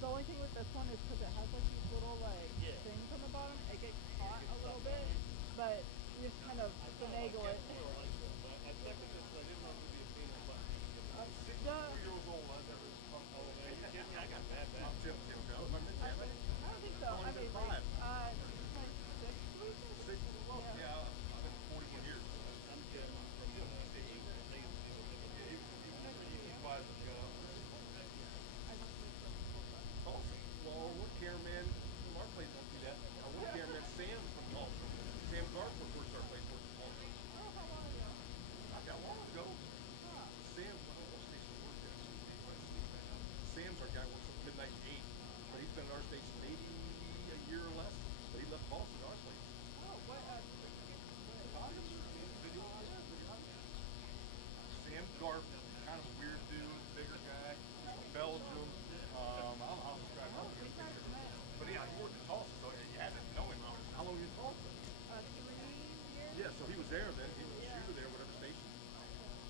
The only thing with this one is because it has like these little like things on the bottom, it gets caught a little bit, but you just kind of finagle it. I checked with this, I didn't know if it would be a pain in the butt. 64 years old, I've never come home. Are you kidding me? I got bad back. I don't think so. I mean, like, my sixth week? Yeah, I've been 41 years. I'm kidding. I'm from the well, one cameraman from our place don't do that. One cameraman, Sam from Tulsa. Sam Garfield first started playing for Tulsa. Oh, how long ago? Not that long ago. Sam, I don't know what station he worked at. Sam's our guy who works at midnight 8. But he's been at our station maybe a year or less. But he left Boston to our place. Oh, what? Sam Garfield, kind of a weird dude, bigger guy, Belgium. I don't know how to describe him. But yeah, he worked in Tulsa, so you had to know him. How long were you in Tulsa? 3 years. Yeah, so he was there then. He was a shooter there, whatever station.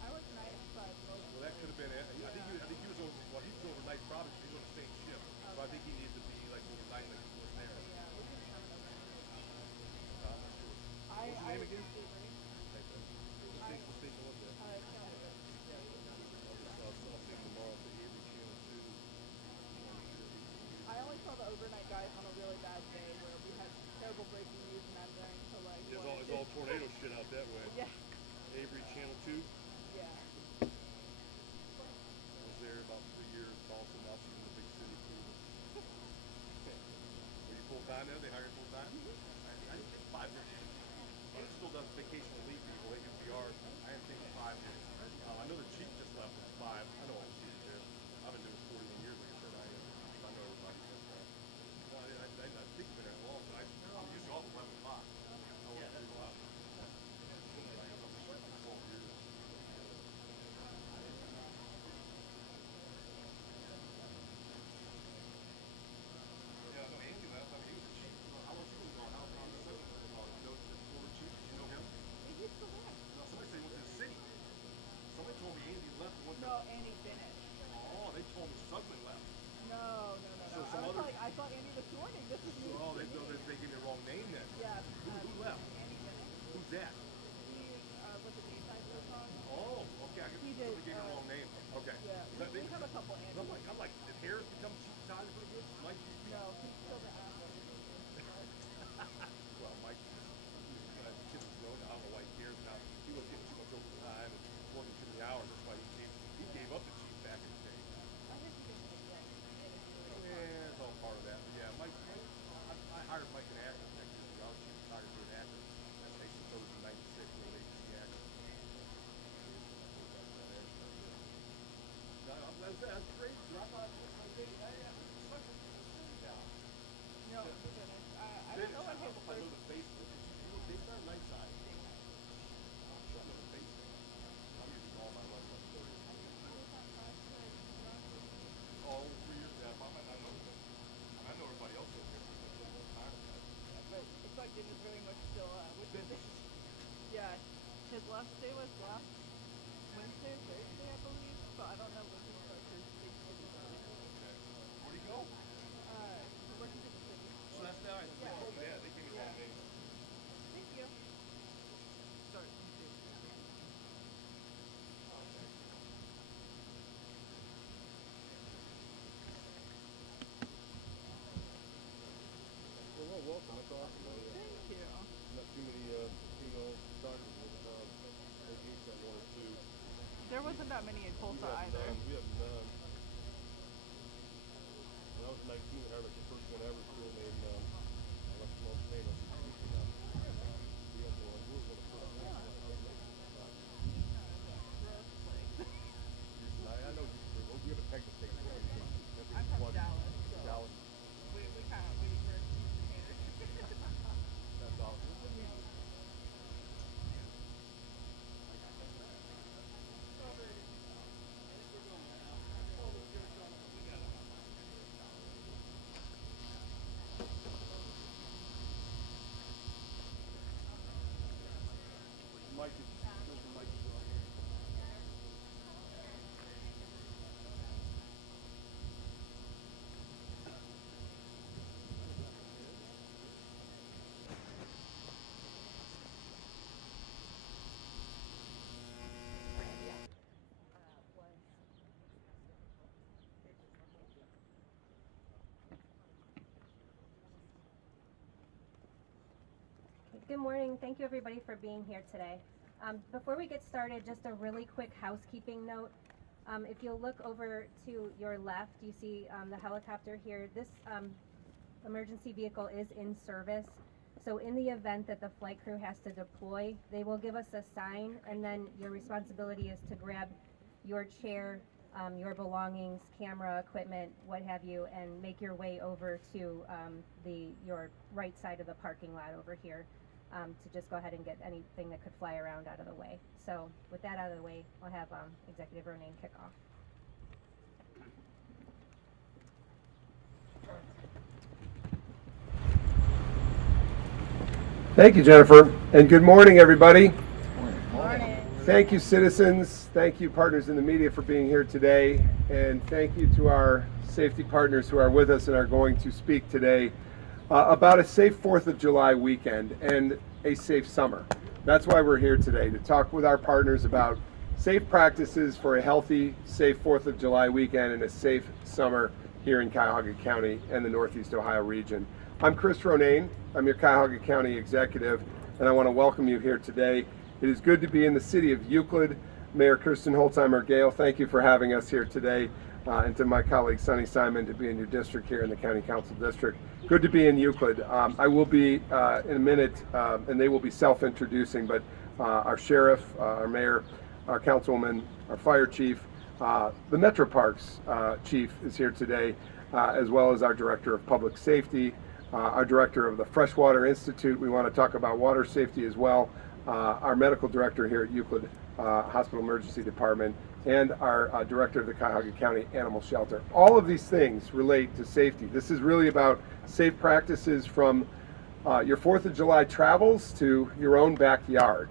I worked night, but Well, that could have been it. I think he was over. Well, he was overnight, probably. He was on the same shift. So I think he needed to be like overnight, like he was there. I'm not sure. What's your name again? What station was that? I'll see him tomorrow at the Avery Channel 2. I only saw the overnight guys on a really bad day where we had terrible breaking news and everything. So like, It's all tornado shit out that way. Yeah. Avery Channel 2. Yeah. I was there about 3 years. Tulsa, now she's in the big city too. Were you full time there? They hired full time? I didn't take 5 years. But it still does vacation leave people. They can be ours. I didn't take 5 years. I know the chief just left with 5. I know all the chiefs there. I've been doing 41 years, like I said. I know everybody. Well, I think I've been there long, but I'm usually off at 11 o'clock. I work 3 o'clock. Yeah, no, Andy left. I mean, he was the chief. How long he was gone? How long was he gone? You know, the former chief, did you know him? Is he still there? No, somebody said he went to the city. Somebody told me Andy left and went to... No, Andy finished. last day was last Wednesday or Thursday, I believe, but I don't know when he starts his big city run. Okay. Where'd he go? Working for the city. So that's nice. Yeah. Yeah, they gave me that name. Thank you. Sorry. Well, welcome. That's awesome. Thank you. Not too many female starters with vacation I wanted to. There wasn't that many in Tulsa either. We have none. When I was 19, I had like the first one ever, girl named, I left small name, I think we had one. We were one of the first ones. I know, we have a Texas state. I'm from Dallas. So Dallas. we kind of, we're here. That's awesome. Mike is, Mike is wrong. Good morning. Thank you everybody for being here today. Before we get started, just a really quick housekeeping note. If you'll look over to your left, you see the helicopter here. This emergency vehicle is in service. So in the event that the flight crew has to deploy, they will give us a sign, and then your responsibility is to grab your chair, your belongings, camera, equipment, what have you, and make your way over to your right side of the parking lot over here. To just go ahead and get anything that could fly around out of the way. So with that out of the way, I'll have Executive Ronan kick off. Thank you, Jennifer, and good morning, everybody. Morning. Thank you, citizens. Thank you, partners in the media, for being here today, and thank you to our safety partners who are with us and are going to speak today about a safe 4th of July weekend and a safe summer. That's why we're here today, to talk with our partners about safe practices for a healthy, safe 4th of July weekend and a safe summer here in Cuyahoga County and the Northeast Ohio region. I'm Chris Ronan. I'm your Cuyahoga County Executive, and I want to welcome you here today. It is good to be in the city of Euclid. Mayor Kirsten Holzheimer-Gale, thank you for having us here today, and to my colleague Sonny Simon to be in your district here in the County Council District. Good to be in Euclid. I will be in a minute, and they will be self-introducing, but our sheriff, our mayor, our councilwoman, our fire chief, the Metro Parks chief is here today, as well as our director of public safety, our director of the Freshwater Institute. We want to talk about water safety as well, our medical director here at Euclid Hospital Emergency Department, and our director of the Cuyahoga County Animal Shelter. All of these things relate to safety. This is really about safe practices from your 4th of July travels to your own backyard.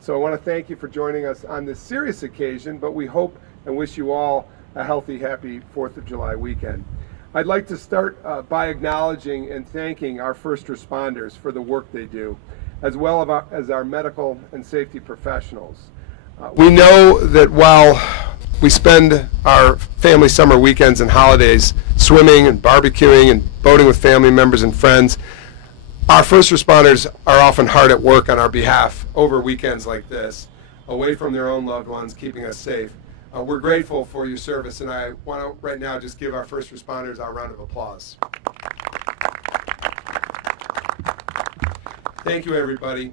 So I want to thank you for joining us on this serious occasion, but we hope and wish you all a healthy, happy 4th of July weekend. I'd like to start by acknowledging and thanking our first responders for the work they do, as well as our medical and safety professionals. We know that while we spend our family summer weekends and holidays swimming and barbecuing and boating with family members and friends, our first responders are often hard at work on our behalf over weekends like this, away from their own loved ones, keeping us safe. We're grateful for your service, and I want to right now just give our first responders our round of applause. Thank you, everybody.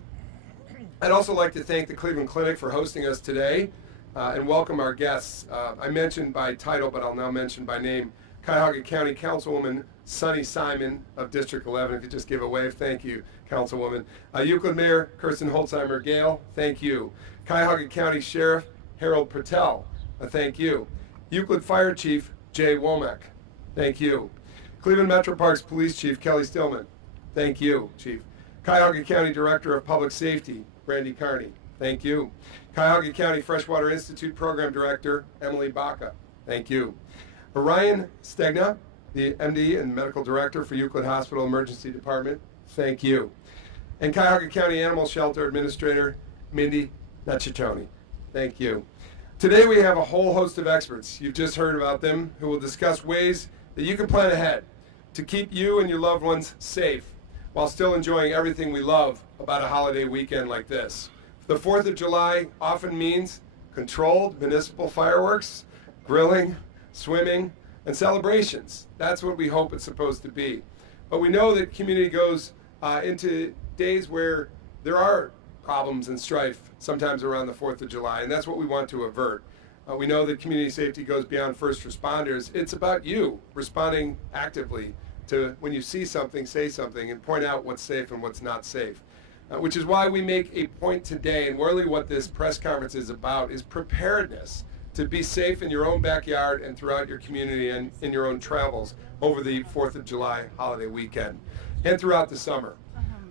I'd also like to thank the Cleveland Clinic for hosting us today and welcome our guests. I mentioned by title, but I'll now mention by name, Cuyahoga County Councilwoman Sonny Simon of District 11. If you just give a wave, thank you, Councilwoman. Euclid Mayor Kirsten Holzheimer-Gale, thank you. Cuyahoga County Sheriff Harold Patel, thank you. Euclid Fire Chief Jay Womack, thank you. Cleveland Metro Parks Police Chief Kelly Stillman, thank you, Chief. Cuyahoga County Director of Public Safety Brandy Carney, Thank you. Cuyahoga County Freshwater Institute Program Director, Emily Baca. Thank you. Orion Stegna, the MD and Medical Director for Euclid Hospital Emergency Department. Thank you. And Cuyahoga County Animal Shelter Administrator, Mindy Nachitoni. Thank you. Today we have a whole host of experts, you've just heard about them, who will discuss ways that you can plan ahead to keep you and your loved ones safe while still enjoying everything we love about a holiday weekend like this. The 4th of July often means controlled municipal fireworks, grilling, swimming, and celebrations. That's what we hope it's supposed to be. But we know that community goes into days where there are problems and strife sometimes around the 4th of July, and that's what we want to avert. We know that community safety goes beyond first responders. It's about you responding actively to when you see something, say something, and point out what's safe and what's not safe. Which is why we make a point today, and really what this press conference is about, is preparedness to be safe in your own backyard and throughout your community and in your own travels over the 4th of July holiday weekend and throughout the summer.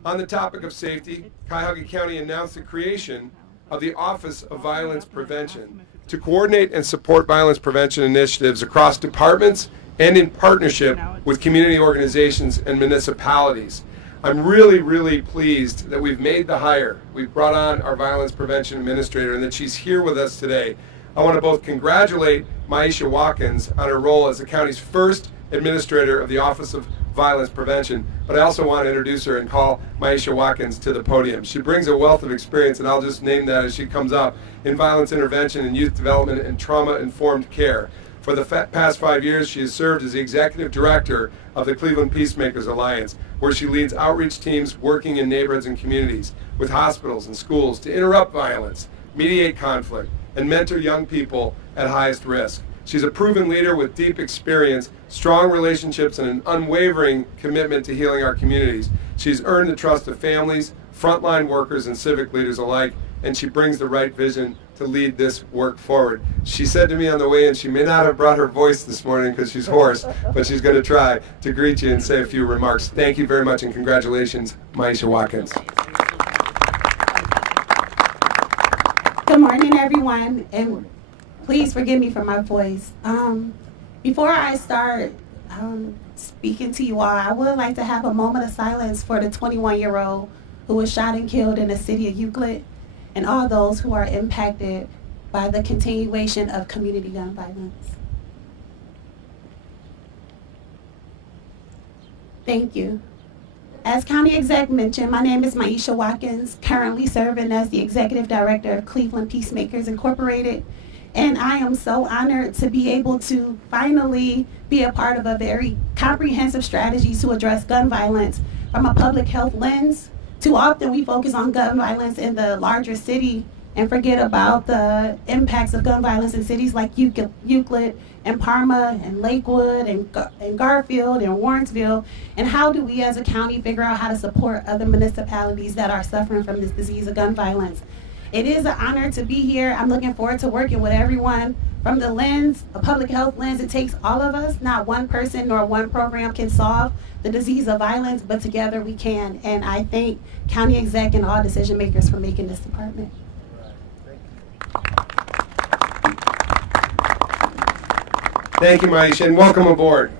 On the topic of safety, Cuyahoga County announced the creation of the Office of Violence Prevention to coordinate and support violence prevention initiatives across departments and in partnership with community organizations and municipalities. I'm really, really pleased that we've made the hire. We've brought on our violence prevention administrator and that she's here with us today. I want to both congratulate Maisha Watkins on her role as the county's first administrator of the Office of Violence Prevention, but I also want to introduce her and call Maisha Watkins to the podium. She brings a wealth of experience, and I'll just name that as she comes up, in violence intervention and youth development and trauma-informed care. For the past 5 years, she has served as the executive director of the Cleveland Peacemakers Alliance, where she leads outreach teams working in neighborhoods and communities with hospitals and schools to interrupt violence, mediate conflict, and mentor young people at highest risk. She's a proven leader with deep experience, strong relationships, and an unwavering commitment to healing our communities. She's earned the trust of families, frontline workers, and civic leaders alike, and she brings the right vision to lead this work forward. She said to me on the way in, she may not have brought her voice this morning because she's hoarse, but she's going to try to greet you and say a few remarks. Thank you very much, and congratulations, Maisha Watkins. Good morning, everyone, and please forgive me for my voice. Before I start speaking to you all, I would like to have a moment of silence for the 21-year-old who was shot and killed in the city of Euclid, and all those who are impacted by the continuation of community gun violence. Thank you. As County Exec mentioned, my name is Maisha Watkins, currently serving as the Executive Director of Cleveland Peacemakers Incorporated, and I am so honored to be able to finally be a part of a very comprehensive strategy to address gun violence from a public health lens. Too often we focus on gun violence in the larger city and forget about the impacts of gun violence in cities like Euclid and Parma and Lakewood and Garfield and Warrensville. And how do we as a county figure out how to support other municipalities that are suffering from this disease of gun violence? It is an honor to be here. I'm looking forward to working with everyone. From the lens, a public health lens, it takes all of us. Not one person nor one program can solve the disease of violence, but together we can. And I thank County Exec and all decision makers for making this department. Thank you, Maisha, and welcome aboard.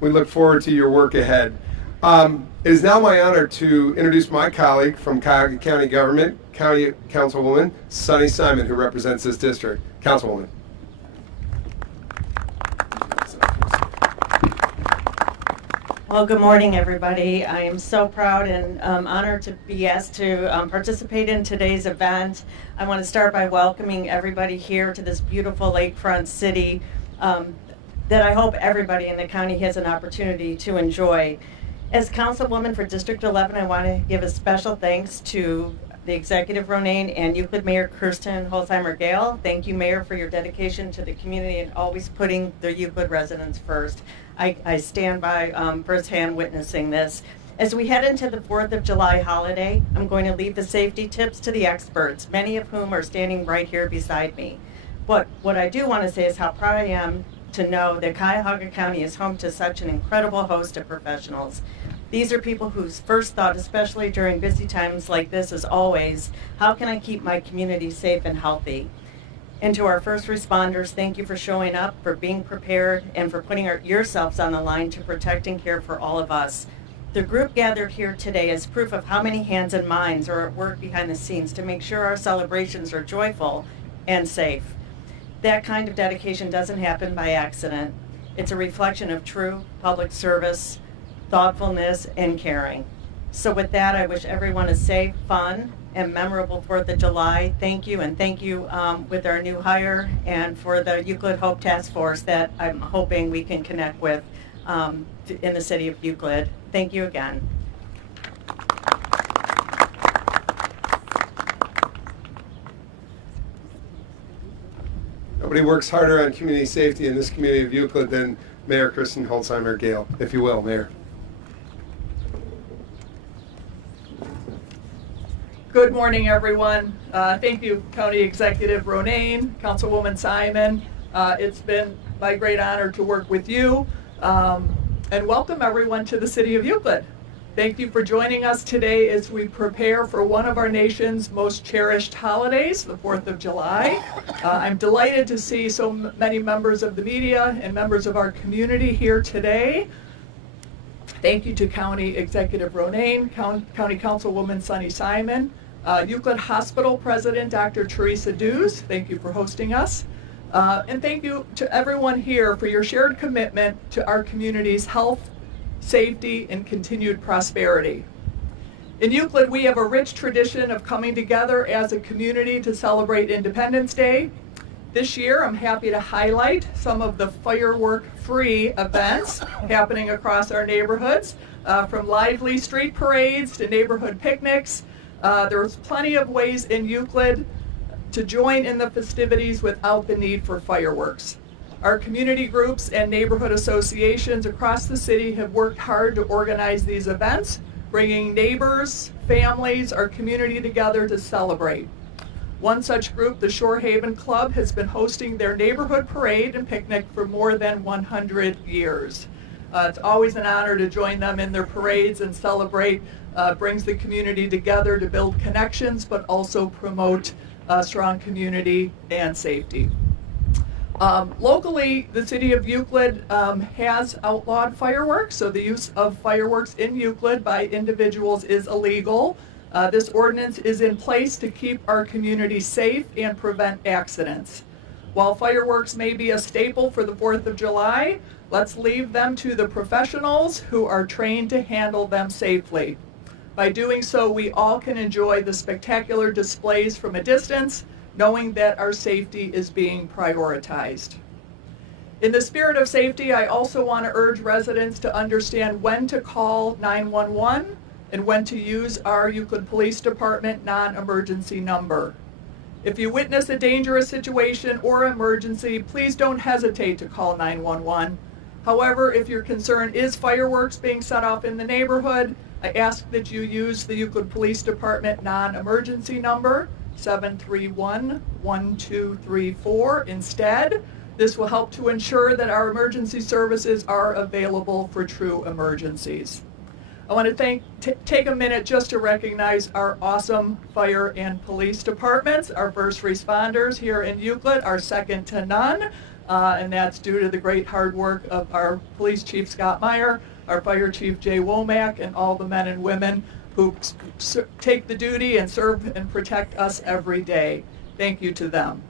We look forward to your work ahead. It is now my honor to introduce my colleague from Cuyahoga County Government, County Councilwoman Sunny Simon, who represents this district. Councilwoman. Well, good morning, everybody. I am so proud and honored to be asked to participate in today's event. I want to start by welcoming everybody here to this beautiful lakefront city that I hope everybody in the county has an opportunity to enjoy. As Councilwoman for District 11, I want to give a special thanks to the Executive Ronayne and Euclid Mayor Kirsten Holzheimer-Gale. Thank you, Mayor, for your dedication to the community and always putting the Euclid residents first. I stand by firsthand witnessing this. As we head into the 4th of July holiday, I'm going to leave the safety tips to the experts, many of whom are standing right here beside me. What I do want to say is how proud I am to know that Cuyahoga County is home to such an incredible host of professionals. These are people whose first thought, especially during busy times like this, is always, how can I keep my community safe and healthy? And to our first responders, thank you for showing up, for being prepared, and for putting yourselves on the line to protect and care for all of us. The group gathered here today is proof of how many hands and minds are at work behind the scenes to make sure our celebrations are joyful and safe. That kind of dedication doesn't happen by accident. It's a reflection of true public service, thoughtfulness, and caring. So with that, I wish everyone a safe, fun, and memorable 4th of July. Thank you, and thank you with our new hire and for the Euclid Hope Task Force that I'm hoping we can connect with in the city of Euclid. Thank you again. Nobody works harder on community safety in this community of Euclid than Mayor Kristen Holzheimer Gale, if you will, Mayor. Good morning, everyone. Thank you, County Executive Ronayne, Councilwoman Simon. It's been my great honor to work with you, and welcome everyone to the City of Euclid. Thank you for joining us today as we prepare for one of our nation's most cherished holidays, the 4th of July. I'm delighted to see so many members of the media and members of our community here today. Thank you to County Executive Ronayne, County Councilwoman Sunny Simon, Euclid Hospital President Dr. Teresa Dews, thank you for hosting us. And thank you to everyone here for your shared commitment to our community's health, safety, and continued prosperity. In Euclid, we have a rich tradition of coming together as a community to celebrate Independence Day. This year, I'm happy to highlight some of the firework-free events happening across our neighborhoods, from lively street parades to neighborhood picnics. There's plenty of ways in Euclid to join in the festivities without the need for fireworks. Our community groups and neighborhood associations across the city have worked hard to organize these events, bringing neighbors, families, our community together to celebrate. One such group, the Shore Haven Club, has been hosting their neighborhood parade and picnic for more than 100 years. It's always an honor to join them in their parades and celebrate. Brings the community together to build connections, but also promote strong community and safety. Locally, the City of Euclid has outlawed fireworks, so the use of fireworks in Euclid by individuals is illegal. This ordinance is in place to keep our community safe and prevent accidents. While fireworks may be a staple for the 4th of July, let's leave them to the professionals who are trained to handle them safely. By doing so, we all can enjoy the spectacular displays from a distance, knowing that our safety is being prioritized. In the spirit of safety, I also want to urge residents to understand when to call 911 and when to use our Euclid Police Department non-emergency number. If you witness a dangerous situation or emergency, please don't hesitate to call 911. However, if your concern is fireworks being set off in the neighborhood, I ask that you use the Euclid Police Department non-emergency number, 731-1234 instead. This will help to ensure that our emergency services are available for true emergencies. I want to take a minute just to recognize our awesome fire and police departments. Our first responders here in Euclid are second to none, and that's due to the great hard work of our Police Chief Scott Meyer, our Fire Chief Jay Womack, and all the men and women who take the duty and serve and protect us every day. Thank you to them.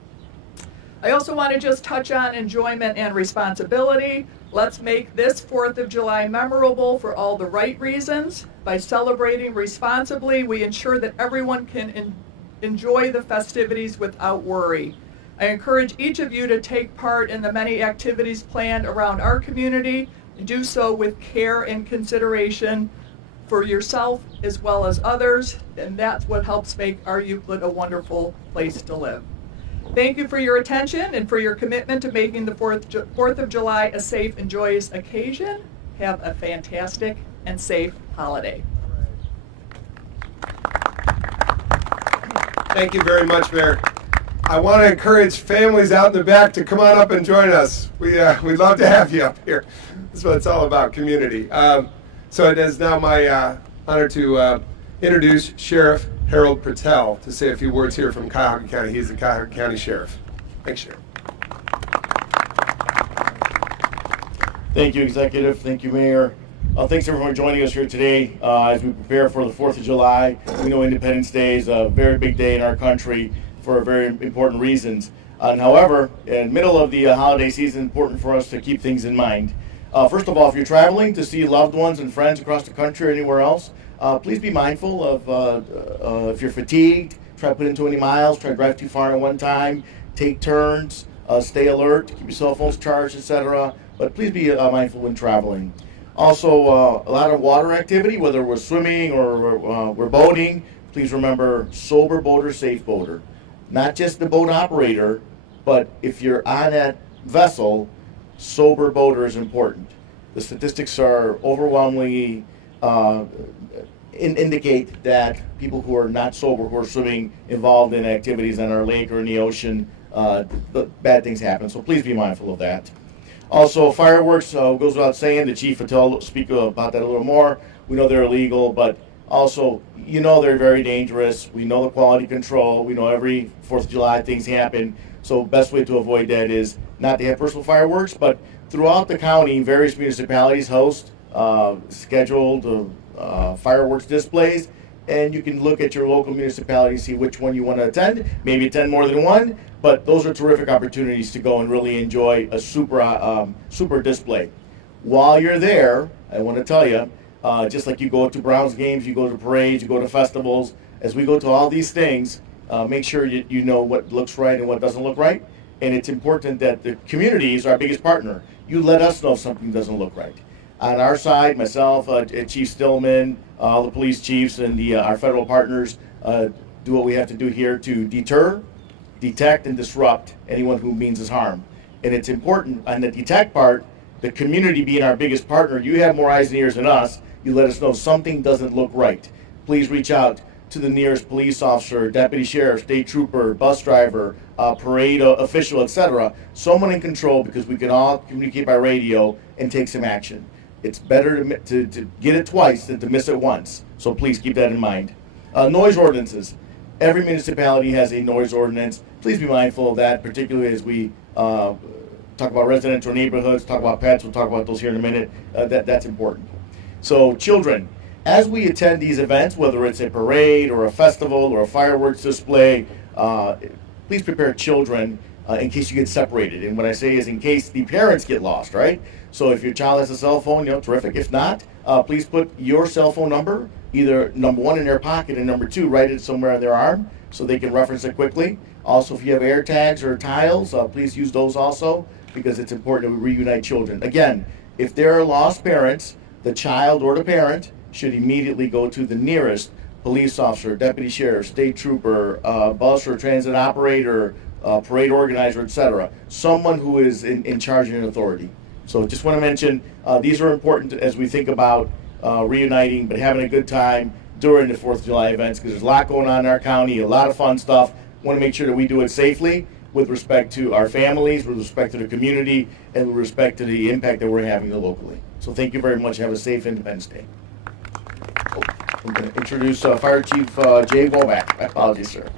I also want to just touch on enjoyment and responsibility. Let's make this 4th of July memorable for all the right reasons. By celebrating responsibly, we ensure that everyone can enjoy the festivities without worry. I encourage each of you to take part in the many activities planned around our community and do so with care and consideration for yourself as well as others, and that's what helps make our Euclid a wonderful place to live. Thank you for your attention and for your commitment to making the 4th of July a safe and joyous occasion. Have a fantastic and safe holiday. Thank you very much, Mayor. I want to encourage families out in the back to come on up and join us. We'd love to have you up here. That's what it's all about, community. So it is now my honor to introduce Sheriff Harold Patel to say a few words here from Cuyahoga County. He's the Cuyahoga County Sheriff. Thanks, Sheriff. Thank you, Executive. Thank you, Mayor. Thanks everyone for joining us here today as we prepare for the 4th of July. We know Independence Day is a very big day in our country for very important reasons. However, in the middle of the holiday season, it's important for us to keep things in mind. First of all, if you're traveling to see loved ones and friends across the country or anywhere else, please be mindful of if you're fatigued, try to put in 20 miles, try to drive too far at one time, take turns, stay alert, keep your cell phones charged, etc. But please be mindful when traveling. Also, a lot of water activity, whether we're swimming or we're boating, please remember sober boater, safe boater. Not just the boat operator, but if you're on that vessel, sober boater is important. The statistics are overwhelmingly indicate that people who are not sober, who are swimming, involved in activities on our lake or in the ocean, bad things happen. So please be mindful of that. Also, fireworks goes without saying. The chief will speak about that a little more. We know they're illegal, but also, you know they're very dangerous. We know the quality control. We know every 4th of July things happen. So best way to avoid that is not to have personal fireworks, but throughout the county, various municipalities host scheduled fireworks displays. And you can look at your local municipality and see which one you want to attend. Maybe attend more than one, but those are terrific opportunities to go and really enjoy a super display. While you're there, I want to tell you, just like you go to Browns games, you go to parades, you go to festivals, as we go to all these things, make sure you know what looks right and what doesn't look right. And it's important that the community is our biggest partner. You let us know if something doesn't look right. On our side, myself, Chief Stillman, all the police chiefs, and our federal partners do what we have to do here to deter, detect, and disrupt anyone who means us harm. And it's important on the detect part, the community being our biggest partner, you have more eyes and ears than us. You let us know something doesn't look right. Please reach out to the nearest police officer, deputy sheriff, state trooper, bus driver, parade official, etc. Someone in control, because we can all communicate by radio and take some action. It's better to get it twice than to miss it once. So please keep that in mind. Noise ordinances. Every municipality has a noise ordinance. Please be mindful of that, particularly as we talk about residential neighborhoods, talk about pets. We'll talk about those here in a minute. That's important. So children, as we attend these events, whether it's a parade or a festival or a fireworks display, please prepare children in case you get separated. And what I say is in case the parents get lost, right? So if your child has a cell phone, terrific. If not, please put your cell phone number, either number 1 in their pocket and number 2, write it somewhere on their arm so they can reference it quickly. Also, if you have air tags or tiles, please use those also because it's important to reunite children. Again, if there are lost parents, the child or the parent should immediately go to the nearest police officer, deputy sheriff, state trooper, bus or transit operator, parade organizer, etc. Someone who is in charge and in authority. So just want to mention, these are important as we think about reuniting, but having a good time during the 4th of July events, because there's a lot going on in our county, a lot of fun stuff. Want to make sure that we do it safely with respect to our families, with respect to the community, and with respect to the impact that we're having locally. So thank you very much. Have a safe Independence Day. I'm going to introduce Fire Chief Jay Womack. My apologies, sir.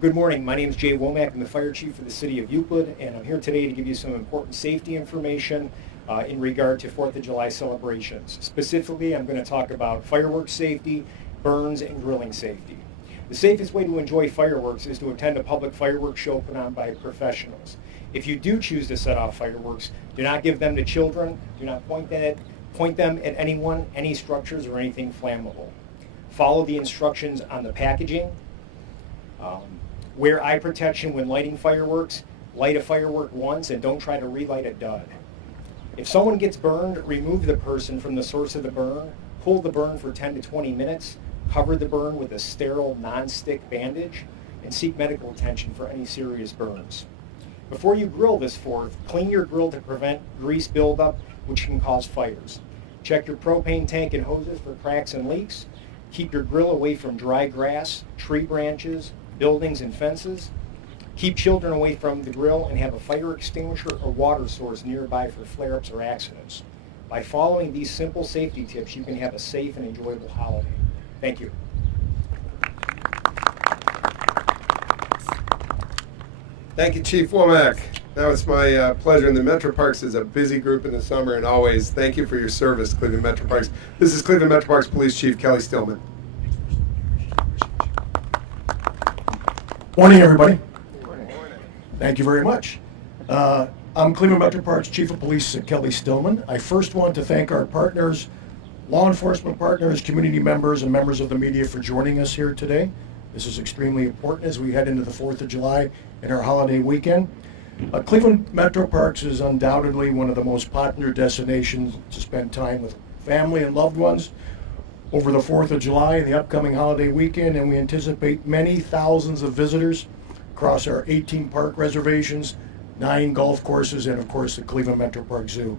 Good morning. My name is Jay Womack. I'm the Fire Chief for the City of Euclid, and I'm here today to give you some important safety information in regard to 4th of July celebrations. Specifically, I'm going to talk about fireworks safety, burns, and grilling safety. The safest way to enjoy fireworks is to attend a public fireworks show put on by professionals. If you do choose to set off fireworks, do not give them to children. Do not point them at anyone, any structures, or anything flammable. Follow the instructions on the packaging. Wear eye protection when lighting fireworks. Light a firework once and don't try to relight a dud. If someone gets burned, remove the person from the source of the burn. Pull the burn for 10 to 20 minutes. Cover the burn with a sterile non-stick bandage and seek medical attention for any serious burns. Before you grill this 4th, clean your grill to prevent grease buildup, which can cause fires. Check your propane tank and hoses for cracks and leaks. Keep your grill away from dry grass, tree branches, buildings, and fences. Keep children away from the grill and have a fire extinguisher or water source nearby for flare-ups or accidents. By following these simple safety tips, you can have a safe and enjoyable holiday. Thank you. Thank you, Chief Womack. Now it's my pleasure, and the Metro Parks is a busy group in the summer, and always thank you for your service, Cleveland Metro Parks. This is Cleveland Metro Parks Police Chief Kelly Stillman. Morning, everybody. Thank you very much. I'm Cleveland Metro Parks Chief of Police Kelly Stillman. I first want to thank our partners, law enforcement partners, community members, and members of the media for joining us here today. This is extremely important as we head into the 4th of July and our holiday weekend. Cleveland Metro Parks is undoubtedly one of the most popular destinations to spend time with family and loved ones over the 4th of July and the upcoming holiday weekend, and we anticipate many thousands of visitors across our 18 park reservations, 9 golf courses, and of course the Cleveland Metro Park Zoo.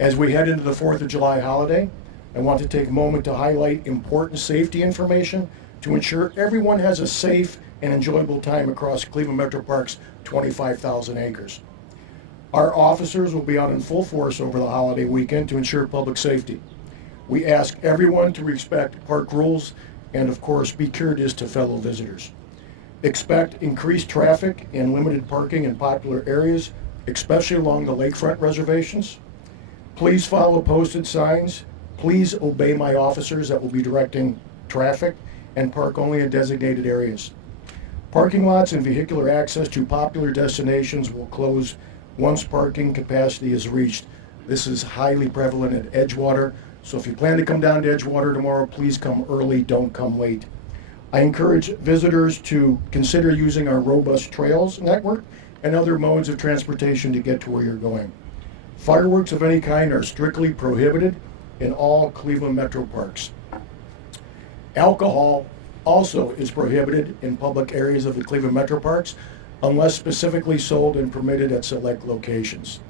As we head into the 4th of July holiday, I want to take a moment to highlight important safety information to ensure everyone has a safe and enjoyable time across Cleveland Metro Park's 25,000 acres. Our officers will be out in full force over the holiday weekend to ensure public safety. We ask everyone to respect park rules and, of course, be courteous to fellow visitors. Expect increased traffic and limited parking in popular areas, especially along the lakefront reservations. Please follow posted signs. Please obey my officers that will be directing traffic, and park only in designated areas. Parking lots and vehicular access to popular destinations will close once parking capacity is reached. This is highly prevalent at Edgewater, so if you plan to come down to Edgewater tomorrow, please come early, don't come late. I encourage visitors to consider using our robust trails network and other modes of transportation to get to where you're going. Fireworks of any kind are strictly prohibited in all Cleveland Metro Parks. Alcohol also is prohibited in public areas of the Cleveland Metro Parks unless specifically sold and permitted at select locations.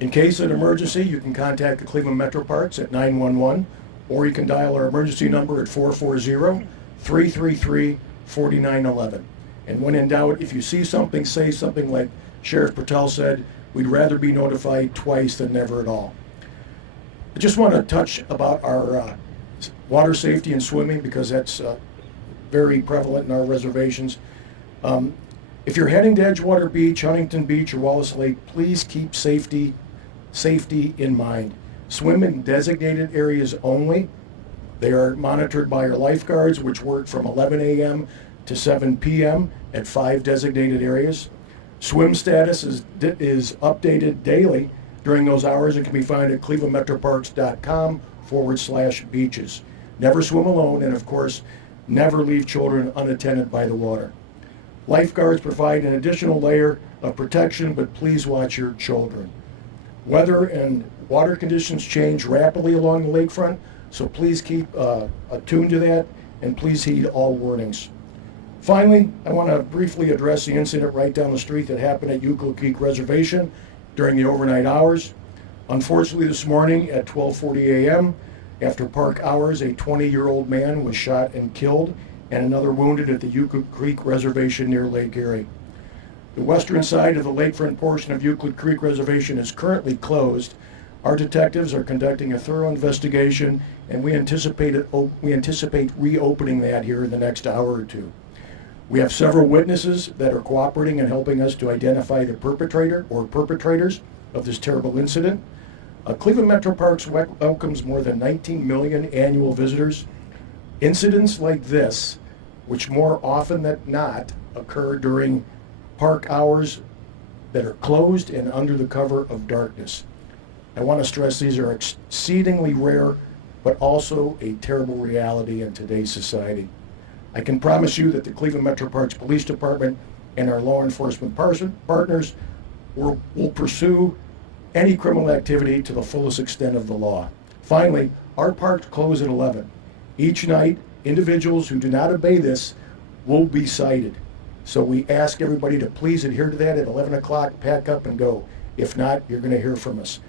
In case of an emergency, you can contact the Cleveland Metro Parks at 911, or you can dial our emergency number at 440-333-4911. And when in doubt, if you see something, say something like Sheriff Patel said, we'd rather be notified twice than never at all. I just want to touch about our water safety and swimming, because that's very prevalent in our reservations. If you're heading to Edgewater Beach, Huntington Beach, or Wallace Lake, please keep safety in mind. Swim in designated areas only. They are monitored by our lifeguards, which work from 11 a.m. to 7 p.m. at 5 designated areas. Swim status is updated daily during those hours and can be found at clevelandmetroparks.com/beaches. Never swim alone, and of course, never leave children unattended by the water. Lifeguards provide an additional layer of protection, but please watch your children. Weather and water conditions change rapidly along the lakefront, so please keep attuned to that, and please heed all warnings. Finally, I want to briefly address the incident right down the street that happened at Euclid Beach Reservation during the overnight hours. Unfortunately, this morning at 12:40 a.m., after park hours, a 20-year-old man was shot and killed, and another wounded at the Euclid Creek Reservation near Lake Erie. The western side of the lakefront portion of Euclid Creek Reservation is currently closed. Our detectives are conducting a thorough investigation, and we anticipate reopening that here in the next hour or two. We have several witnesses that are cooperating and helping us to identify the perpetrator or perpetrators of this terrible incident. Cleveland Metro Parks welcomes more than 19 million annual visitors. Incidents like this, which more often than not occur during park hours that are closed and under the cover of darkness. I want to stress these are exceedingly rare, but also a terrible reality in today's society. I can promise you that the Cleveland Metro Parks Police Department and our law enforcement partners will pursue any criminal activity to the fullest extent of the law. Finally, our parks close at 11. Each night, individuals who do not obey this will be cited. So we ask everybody to please adhere to that. At 11 o'clock, pack up and go. If not, you're going to hear from us.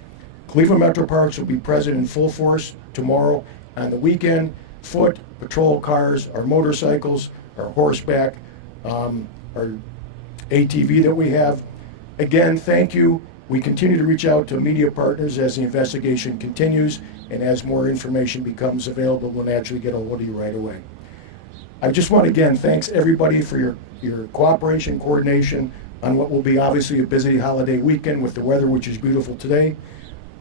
Cleveland Metro Parks will be present in full force tomorrow. On the weekend, foot, patrol cars, our motorcycles, our horseback, our ATV that we have. Again, thank you. We continue to reach out to media partners as the investigation continues, and as more information becomes available, we'll naturally get a hold of you right away. I just want to again thanks everybody for your cooperation, coordination on what will be obviously a busy holiday weekend with the weather, which is beautiful today.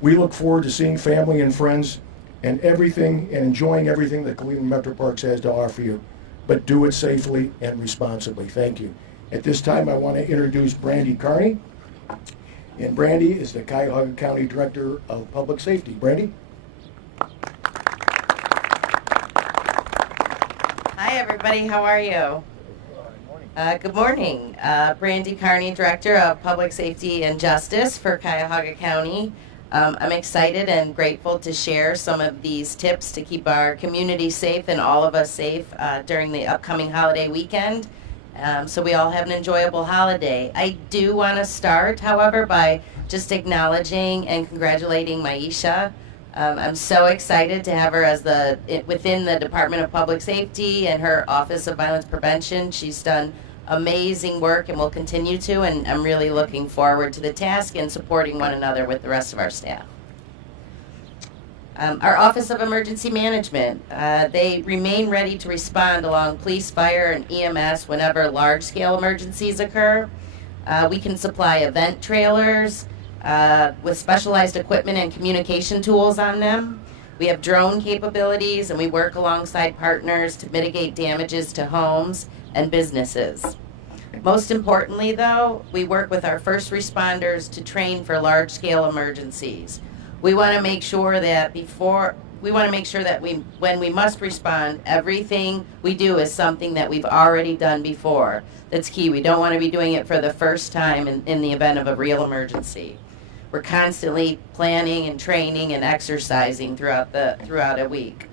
We look forward to seeing family and friends and everything and enjoying everything that Cleveland Metro Parks has to offer you, but do it safely and responsibly. Thank you. At this time, I want to introduce Brandy Carney. And Brandy is the Cuyahoga County Director of Public Safety. Brandy? Hi, everybody. How are you? Good morning. Brandy Carney, Director of Public Safety and Justice for Cuyahoga County. I'm excited and grateful to share some of these tips to keep our community safe and all of us safe during the upcoming holiday weekend. So we all have an enjoyable holiday. I do want to start, however, by just acknowledging and congratulating Maisha. I'm so excited to have her as within the Department of Public Safety and her Office of Violence Prevention. She's done amazing work and will continue to, and I'm really looking forward to the task and supporting one another with the rest of our staff. Our Office of Emergency Management, they remain ready to respond along police, fire, and EMS whenever large-scale emergencies occur. We can supply event trailers with specialized equipment and communication tools on them. We have drone capabilities, and we work alongside partners to mitigate damages to homes and businesses. Most importantly, though, we work with our first responders to train for large-scale emergencies. We want to make sure that when we must respond, everything we do is something that we've already done before. That's key. We don't want to be doing it for the first time in the event of a real emergency. We're constantly planning and training and exercising throughout a week.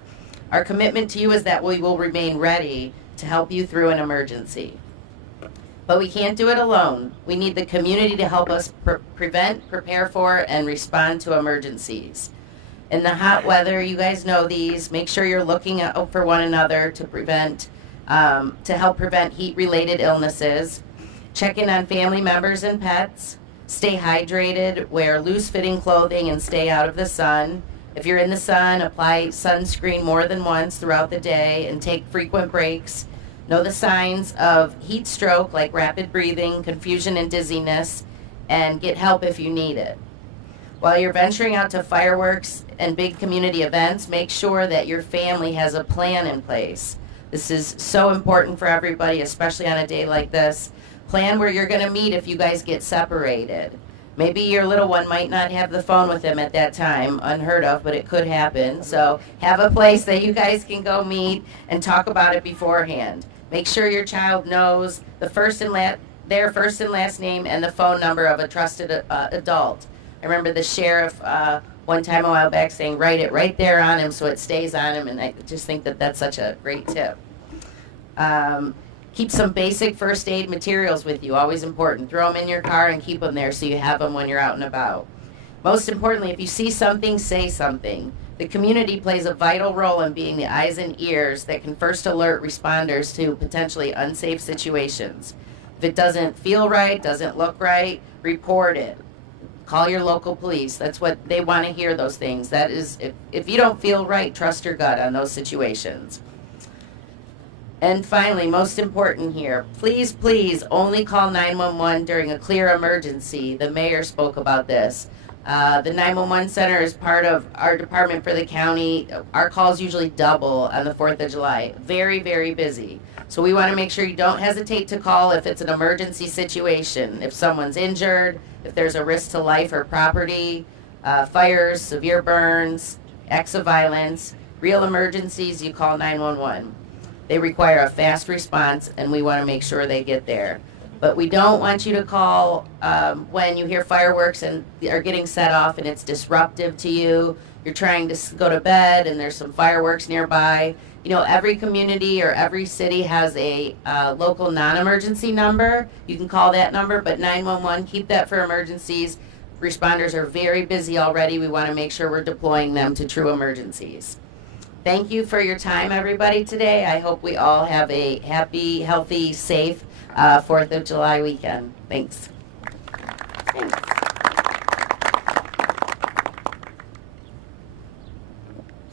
Our commitment to you is that we will remain ready to help you through an emergency. But we can't do it alone. We need the community to help us prevent, prepare for, and respond to emergencies. In the hot weather, you guys know these. Make sure you're looking out for one another to help prevent heat-related illnesses. Check in on family members and pets. Stay hydrated. Wear loose-fitting clothing and stay out of the sun. If you're in the sun, apply sunscreen more than once throughout the day and take frequent breaks. Know the signs of heat stroke like rapid breathing, confusion, and dizziness, and get help if you need it. While you're venturing out to fireworks and big community events, make sure that your family has a plan in place. This is so important for everybody, especially on a day like this. Plan where you're going to meet if you guys get separated. Maybe your little one might not have the phone with them at that time, unheard of, but it could happen. So have a place that you guys can go meet and talk about it beforehand. Make sure your child knows their first and last name and the phone number of a trusted adult. I remember the sheriff one time a while back saying, write it right there on him so it stays on him, and I just think that that's such a great tip. Keep some basic first aid materials with you, always important. Throw them in your car and keep them there so you have them when you're out and about. Most importantly, if you see something, say something. The community plays a vital role in being the eyes and ears that can first alert responders to potentially unsafe situations. If it doesn't feel right, doesn't look right, report it. Call your local police. That's what they want to hear, those things. That is, if you don't feel right, trust your gut on those situations. And finally, most important here, please, please only call 911 during a clear emergency. The mayor spoke about this. The 911 center is part of our department for the county. Our calls usually double on the 4th of July. Very, very busy. So we want to make sure you don't hesitate to call if it's an emergency situation. If someone's injured, if there's a risk to life or property, fires, severe burns, acts of violence, real emergencies, you call 911. They require a fast response, and we want to make sure they get there. But we don't want you to call when you hear fireworks and are getting set off and it's disruptive to you. You're trying to go to bed and there's some fireworks nearby. You know, every community or every city has a local non-emergency number. You can call that number, but 911, keep that for emergencies. Responders are very busy already. We want to make sure we're deploying them to true emergencies. Thank you for your time, everybody, today. I hope we all have a happy, healthy, safe 4th of July weekend. Thanks.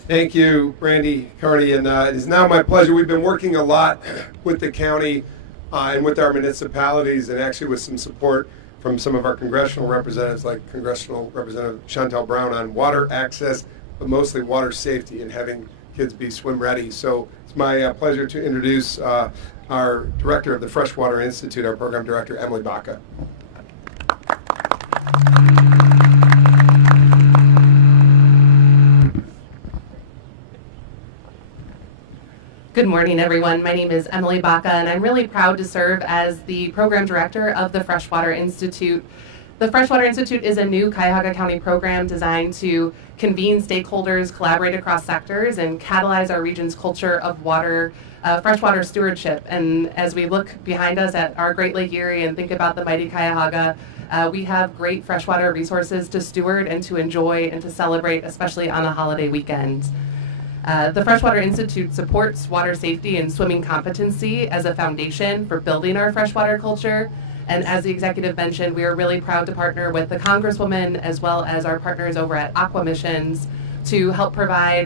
Thank you, Brandy Carney, and it is now my pleasure. We've been working a lot with the county and with our municipalities, and actually with some support from some of our congressional representatives, like Congressional Representative Chantel Brown, on water access, but mostly water safety and having kids be swim ready. So it's my pleasure to introduce our director of the Freshwater Institute, our program director, Emily Baca. Good morning, everyone. My name is Emily Baca, and I'm really proud to serve as the program director of the Freshwater Institute. The Freshwater Institute is a new Cuyahoga County program designed to convene stakeholders, collaborate across sectors, and catalyze our region's culture of water, freshwater stewardship. And as we look behind us at our Great Lake Erie and think about the mighty Cuyahoga, we have great freshwater resources to steward and to enjoy and to celebrate, especially on a holiday weekend. The Freshwater Institute supports water safety and swimming competency as a foundation for building our freshwater culture. And as the executive mentioned, we are really proud to partner with the Congresswoman as well as our partners over at Aqua Missions to help provide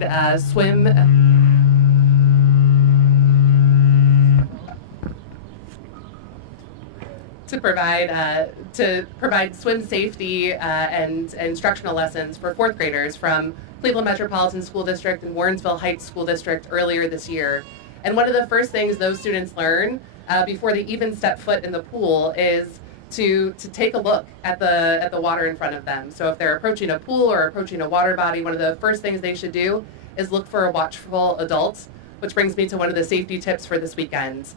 provide swim safety and instructional lessons for 4th graders from Cleveland Metropolitan School District and Warrensville Heights School District earlier this year. And one of the first things those students learn before they even step foot in the pool is to take a look at the water in front of them. So if they're approaching a pool or approaching a water body, one of the first things they should do is look for a watchful adult, which brings me to one of the safety tips for this weekend.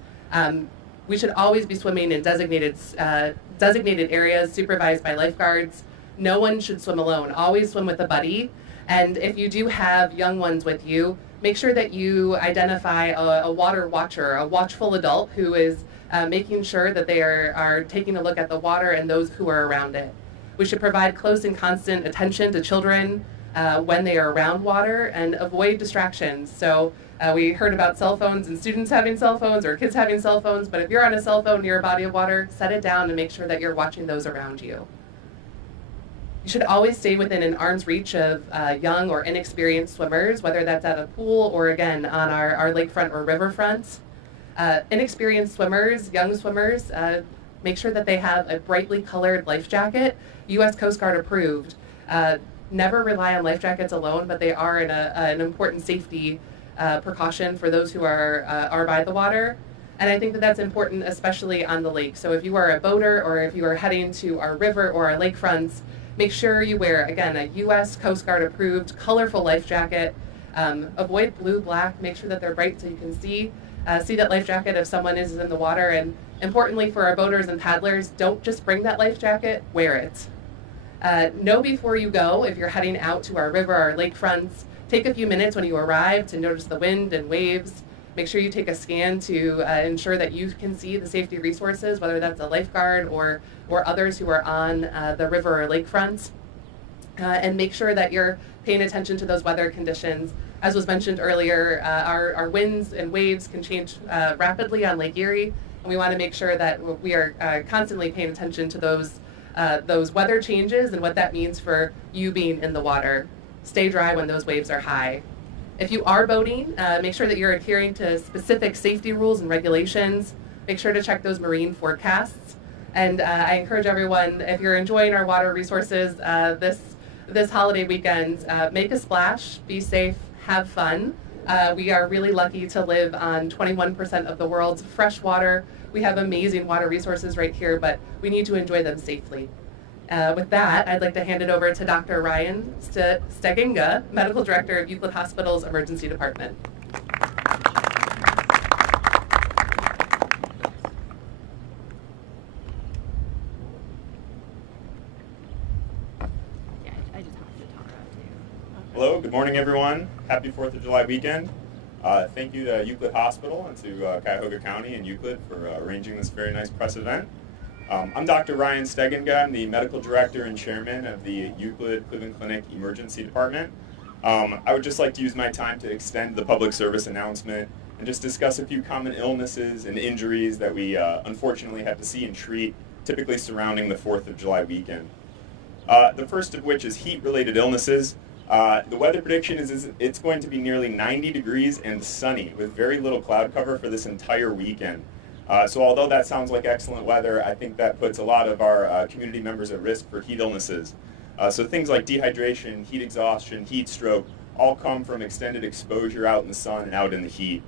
We should always be swimming in designated areas supervised by lifeguards. No one should swim alone. Always swim with a buddy. And if you do have young ones with you, make sure that you identify a water watcher, a watchful adult who is making sure that they are taking a look at the water and those who are around it. We should provide close and constant attention to children when they are around water and avoid distractions. So we heard about cell phones and students having cell phones or kids having cell phones, but if you're on a cell phone near a body of water, set it down and make sure that you're watching those around you. You should always stay within an arm's reach of young or inexperienced swimmers, whether that's at a pool or, again, on our lakefront or riverfront. Inexperienced swimmers, young swimmers, make sure that they have a brightly colored life jacket, U.S. Coast Guard approved. Never rely on life jackets alone, but they are an important safety precaution for those who are by the water. And I think that that's important, especially on the lake. So if you are a boater or if you are heading to our river or our lakefronts, make sure you wear, again, a U.S. Coast Guard approved colorful life jacket. Avoid blue, black, make sure that they're bright so you can see that life jacket if someone is in the water. And importantly for our boaters and paddlers, don't just bring that life jacket, wear it. Know before you go, if you're heading out to our river or lakefronts, take a few minutes when you arrive to notice the wind and waves. Make sure you take a scan to ensure that you can see the safety resources, whether that's a lifeguard or others who are on the river or lakefront. And make sure that you're paying attention to those weather conditions. As was mentioned earlier, our winds and waves can change rapidly on Lake Erie, and we want to make sure that we are constantly paying attention to those weather changes and what that means for you being in the water. Stay dry when those waves are high. If you are boating, make sure that you're adhering to specific safety rules and regulations. Make sure to check those marine forecasts. And I encourage everyone, if you're enjoying our water resources this holiday weekend, make a splash, be safe, have fun. We are really lucky to live on 21% of the world's fresh water. We have amazing water resources right here, but we need to enjoy them safely. With that, I'd like to hand it over to Dr. Ryan Steginga, Medical Director of Euclid Hospital's Emergency Department. Hello, good morning everyone. Happy 4th of July weekend. Thank you to Euclid Hospital and to Cuyahoga County and Euclid for arranging this very nice press event. I'm Dr. Ryan Steginga. I'm the Medical Director and Chairman of the Euclid Cleveland Clinic Emergency Department. I would just like to use my time to extend the public service announcement and just discuss a few common illnesses and injuries that we unfortunately have to see and treat, typically surrounding the 4th of July weekend. The first of which is heat-related illnesses. The weather prediction is it's going to be nearly 90 degrees and sunny with very little cloud cover for this entire weekend. So although that sounds like excellent weather, I think that puts a lot of our community members at risk for heat illnesses. So things like dehydration, heat exhaustion, heat stroke, all come from extended exposure out in the sun and out in the heat.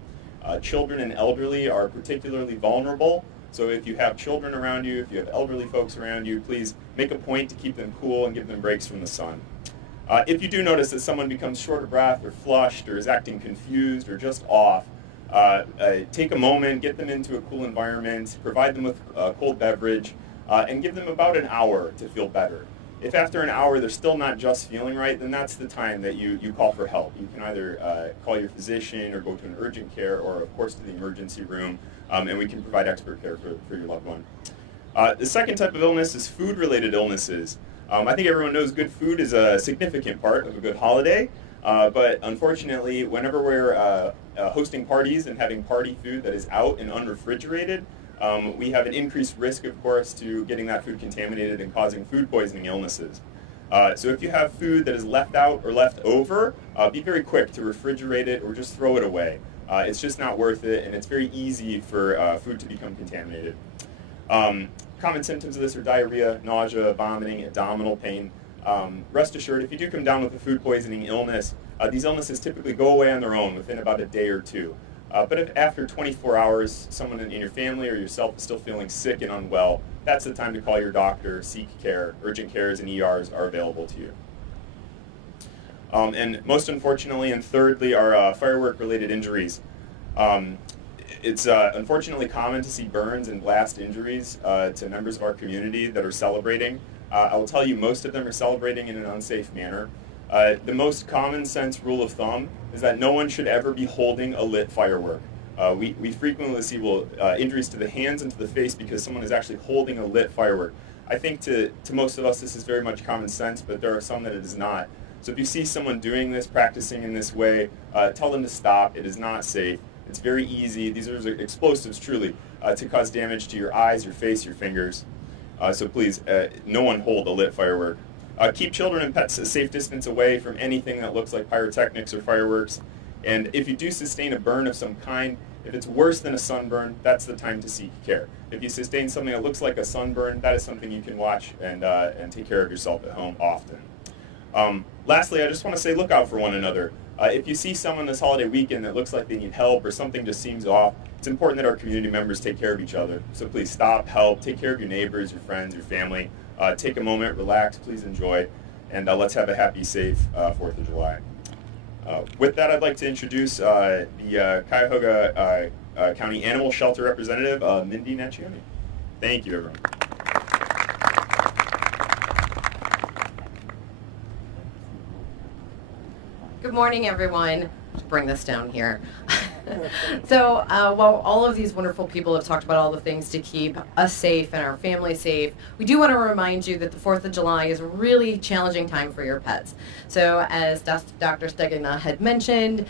Children and elderly are particularly vulnerable. So if you have children around you, if you have elderly folks around you, please make a point to keep them cool and give them breaks from the sun. If you do notice that someone becomes short of breath or flushed or is acting confused or just off, take a moment, get them into a cool environment, provide them with a cold beverage, and give them about an hour to feel better. If after an hour they're still not just feeling right, then that's the time that you call for help. You can either call your physician or go to an urgent care or, of course, to the emergency room, and we can provide expert care for your loved one. The second type of illness is food-related illnesses. I think everyone knows good food is a significant part of a good holiday, but unfortunately, whenever we're hosting parties and having party food that is out and unrefrigerated, we have an increased risk, of course, to getting that food contaminated and causing food poisoning illnesses. So if you have food that is left out or left over, be very quick to refrigerate it or just throw it away. It's just not worth it, and it's very easy for food to become contaminated. Common symptoms of this are diarrhea, nausea, vomiting, abdominal pain. Rest assured, if you do come down with a food poisoning illness, these illnesses typically go away on their own within about a day or two. But if after 24 hours someone in your family or yourself is still feeling sick and unwell, that's the time to call your doctor, seek care. Urgent cares and ERs are available to you. And most unfortunately and thirdly are firework-related injuries. It's unfortunately common to see burns and blast injuries to members of our community that are celebrating. I will tell you most of them are celebrating in an unsafe manner. The most common sense rule of thumb is that no one should ever be holding a lit firework. We frequently see injuries to the hands and to the face because someone is actually holding a lit firework. I think to most of us this is very much common sense, but there are some that it is not. So if you see someone doing this, practicing in this way, tell them to stop. It is not safe. It's very easy. These are explosives, truly, to cause damage to your eyes, your face, your fingers. So please, no one hold a lit firework. Keep children and pets a safe distance away from anything that looks like pyrotechnics or fireworks. And if you do sustain a burn of some kind, if it's worse than a sunburn, that's the time to seek care. If you sustain something that looks like a sunburn, that is something you can watch and take care of yourself at home often. Lastly, I just want to say look out for one another. If you see someone this holiday weekend that looks like they need help or something just seems off, it's important that our community members take care of each other. So please stop, help, take care of your neighbors, your friends, your family. Take a moment, relax, please enjoy, and let's have a happy, safe 4th of July. With that, I'd like to introduce the Cuyahoga County Animal Shelter Representative, Mindy Naccioni. Thank you, everyone. Good morning, everyone. Let's bring this down here. So while all of these wonderful people have talked about all the things to keep us safe and our family safe, we do want to remind you that the 4th of July is a really challenging time for your pets. So as Dr. Stegna had mentioned,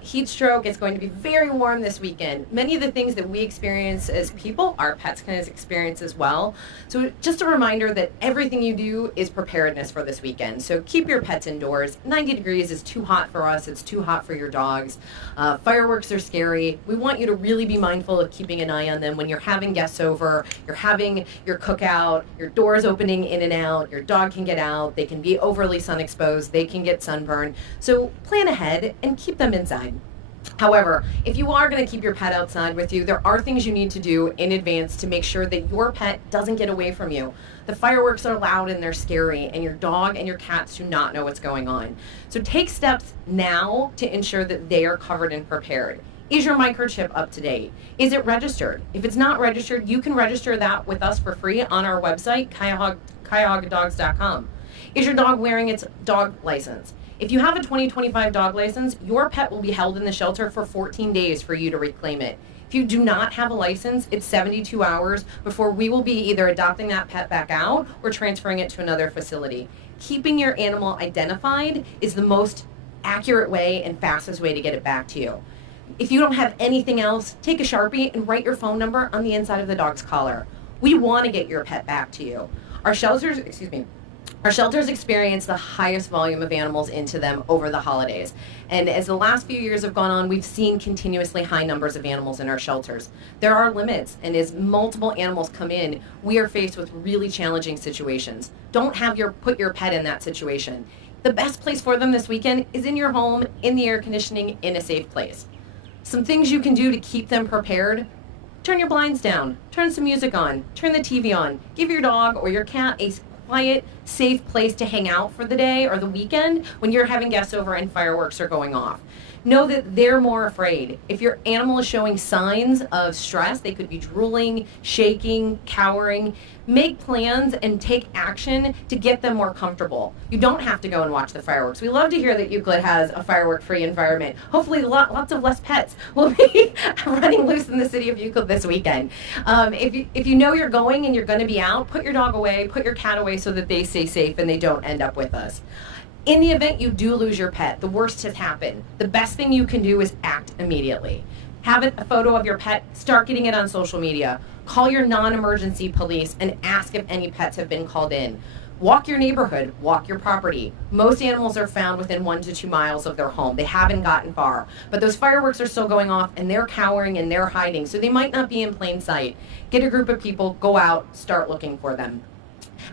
heat stroke is going to be very warm this weekend. Many of the things that we experience as people, our pets can experience as well. So just a reminder that everything you do is preparedness for this weekend. So keep your pets indoors. 90 degrees is too hot for us. It's too hot for your dogs. Fireworks are scary. We want you to really be mindful of keeping an eye on them when you're having guests over, you're having your cookout, your doors opening in and out, your dog can get out, they can be overly sun exposed, they can get sunburned. So plan ahead and keep them inside. However, if you are going to keep your pet outside with you, there are things you need to do in advance to make sure that your pet doesn't get away from you. The fireworks are loud and they're scary, and your dog and your cats do not know what's going on. So take steps now to ensure that they are covered and prepared. Is your microchip up to date? Is it registered? If it's not registered, you can register that with us for free on our website, CuyahogaDogs.com. Is your dog wearing its dog license? If you have a 2025 dog license, your pet will be held in the shelter for 14 days for you to reclaim it. If you do not have a license, it's 72 hours before we will be either adopting that pet back out or transferring it to another facility. Keeping your animal identified is the most accurate way and fastest way to get it back to you. If you don't have anything else, take a Sharpie and write your phone number on the inside of the dog's collar. We want to get your pet back to you. Our shelters experience the highest volume of animals into them over the holidays. And as the last few years have gone on, we've seen continuously high numbers of animals in our shelters. There are limits, and as multiple animals come in, we are faced with really challenging situations. Don't put your pet in that situation. The best place for them this weekend is in your home, in the air conditioning, in a safe place. Some things you can do to keep them prepared: turn your blinds down, turn some music on, turn the TV on, give your dog or your cat a quiet, safe place to hang out for the day or the weekend when you're having guests over and fireworks are going off. Know that they're more afraid. If your animal is showing signs of stress, they could be drooling, shaking, cowering, make plans and take action to get them more comfortable. You don't have to go and watch the fireworks. We love to hear that Euclid has a firework-free environment. Hopefully lots of less pets will be running loose in the city of Euclid this weekend. If you know you're going and you're going to be out, put your dog away, put your cat away so that they stay safe and they don't end up with us. In the event you do lose your pet, the worst has happened. The best thing you can do is act immediately. Have a photo of your pet, start getting it on social media. Call your non-emergency police and ask if any pets have been called in. Walk your neighborhood, walk your property. Most animals are found within 1 to 2 miles of their home. They haven't gotten far, but those fireworks are still going off and they're cowering and they're hiding, so they might not be in plain sight. Get a group of people, go out, start looking for them.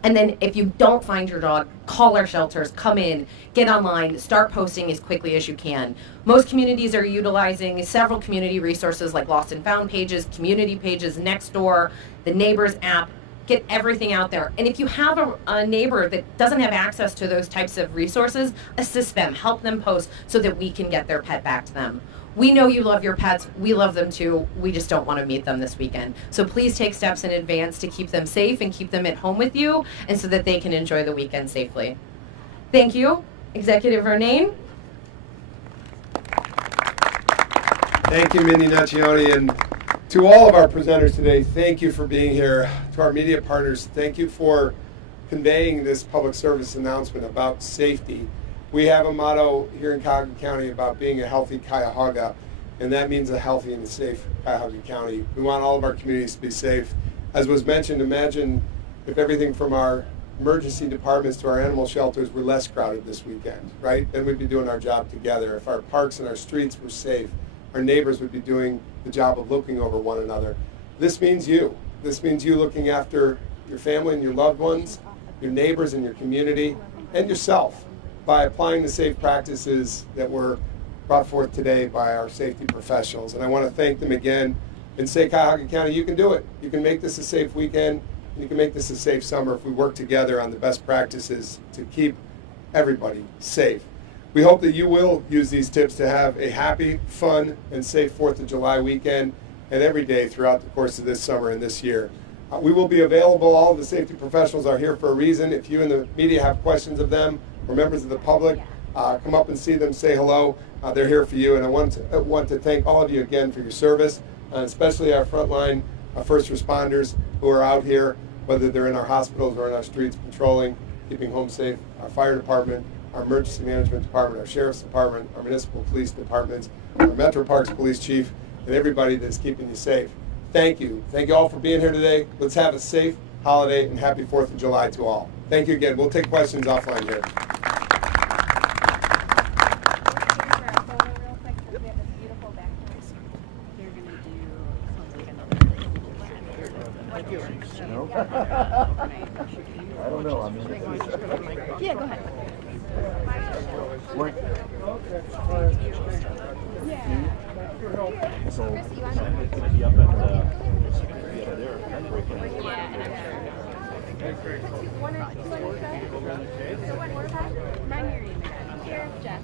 And then if you don't find your dog, call our shelters, come in, get online, start posting as quickly as you can. Most communities are utilizing several community resources like Lost and Found pages, community pages, Nextdoor, the Neighbors app. Get everything out there. And if you have a neighbor that doesn't have access to those types of resources, assist them, help them post so that we can get their pet back to them. We know you love your pets. We love them too. We just don't want to meet them this weekend. So please take steps in advance to keep them safe and keep them at home with you and so that they can enjoy the weekend safely. Thank you, Executive Ronayne. Thank you, Mindy Naccioni, and to all of our presenters today, thank you for being here. To our media partners, thank you for conveying this public service announcement about safety. We have a motto here in Cuyahoga County about being a healthy Cuyahoga, and that means a healthy and a safe Cuyahoga County. We want all of our communities to be safe. As was mentioned, imagine if everything from our emergency departments to our animal shelters were less crowded this weekend, right? Then we'd be doing our job together. If our parks and our streets were safe, our neighbors would be doing the job of looking over one another. This means you. This means you looking after your family and your loved ones, your neighbors and your community, and yourself, by applying the safe practices that were brought forth today by our safety professionals. And I want to thank them again and say, Cuyahoga County, you can do it. You can make this a safe weekend, and you can make this a safe summer if we work together on the best practices to keep everybody safe. We hope that you will use these tips to have a happy, fun, and safe 4th of July weekend and every day throughout the course of this summer and this year. We will be available. All of the safety professionals are here for a reason. If you in the media have questions of them, or members of the public, come up and see them, say hello. They're here for you, and I want to thank all of you again for your service, especially our frontline first responders who are out here, whether they're in our hospitals or in our streets patrolling, keeping home safe, our fire department, our emergency management department, our sheriff's department, our municipal police departments, our Metro Parks police chief, and everybody that's keeping you safe. Thank you. Thank you all for being here today. Let's have a safe holiday and happy 4th of July to all. Thank you again. We'll take questions offline here. I don't know. I mean, yeah, go ahead. So, Jeff.